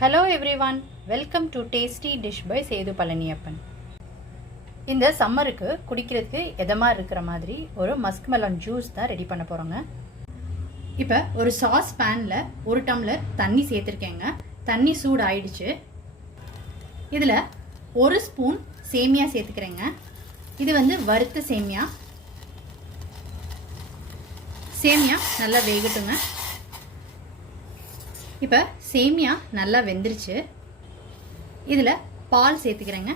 Hello everyone, welcome to Tasty Dish by Setu Palaniappan. இந்த சம்மருக்கு குடிக்கிறதுக்கு எதமா இருக்கிற மாதிரி ஒரு மஸ்க் மெலன் ஜூஸ் தான் ரெடி பண்ண போறோங்க. இப்போ ஒரு சாஸ் பேன்ல 1 டம்ளர் தண்ணி சேர்த்திருக்கேங்க. தண்ணி சூடு ஆயிடுச்சு. இதுல 1 ஸ்பூன் சேமியா சேர்த்துக்கிறேங்க. இது வந்து வறுத்த சேமியா. சேமியா நல்லா வேகட்டுங்க. இப்போ சேமியா நல்லா வெந்துருச்சு. இதில் பால் சேர்த்துக்கிறேங்க.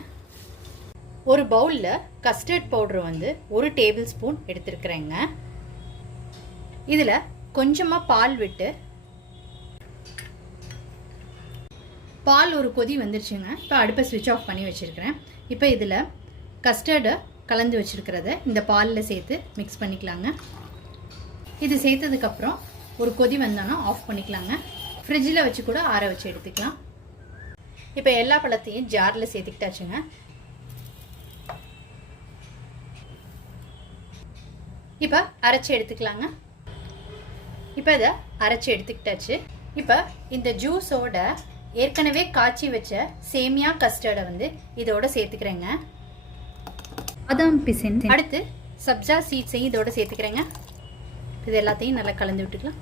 ஒரு பவுலில் கஸ்டர்ட் பவுடர் வந்து 1 டேபிள் ஸ்பூன் எடுத்துருக்குறேங்க. இதில் கொஞ்சமாக பால் விட்டு பால் ஒரு கொதி வந்துருச்சுங்க. இப்போ அடுப்பை ஸ்விட்ச் ஆஃப் பண்ணி வச்சுருக்கிறேன். இப்போ இதில் கஸ்டர்டை கலந்து வச்சுருக்கிறத இந்த பாலில் சேர்த்து மிக்ஸ் பண்ணிக்கலாங்க. இது சேர்த்ததுக்கப்புறம் ஒரு கொதி வந்தோன்னா ஆஃப் பண்ணிக்கலாங்க. ஃப்ரிட்ஜில் வச்சு கூட ஆற வச்சு எடுத்துக்கலாம். இப்போ எல்லா பழத்தையும் ஜாரில் சேர்த்துக்கிட்டாச்சுங்க. இப்போ அரைச்சி எடுத்துக்கலாங்க. இப்போ இதை அரைச்சி எடுத்துக்கிட்டாச்சு. இப்போ இந்த ஜூஸோட ஏற்கனவே காய்ச்சி வச்ச சேமியா கஸ்டர்டை வந்து இதோட சேர்த்துக்கிறேங்க. அடுத்து சப்ஜா சீட்ஸையும் இதோட சேர்த்துக்கிறேங்க. இது எல்லாத்தையும் நல்லா கலந்து விட்டுக்கலாம்.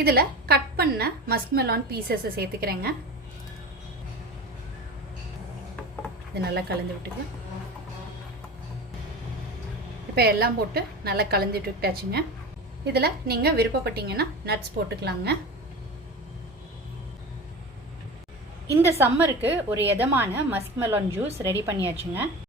இதில் கட் பண்ண மஸ்க் மெலான் பீசஸை சேர்த்துக்கிறேங்க. இது நல்லா கலந்து விட்டுக்கலாம். இப்போ எல்லாம் போட்டு நல்லா கலந்து விட்டுட்டாச்சுங்க. இதில் நீங்கள் விருப்பப்பட்டீங்கன்னா நட்ஸ் போட்டுக்கலாங்க. இந்த சம்மருக்கு ஒரு எதமான மஸ்க் மெலான் ஜூஸ் ரெடி பண்ணியாச்சுங்க.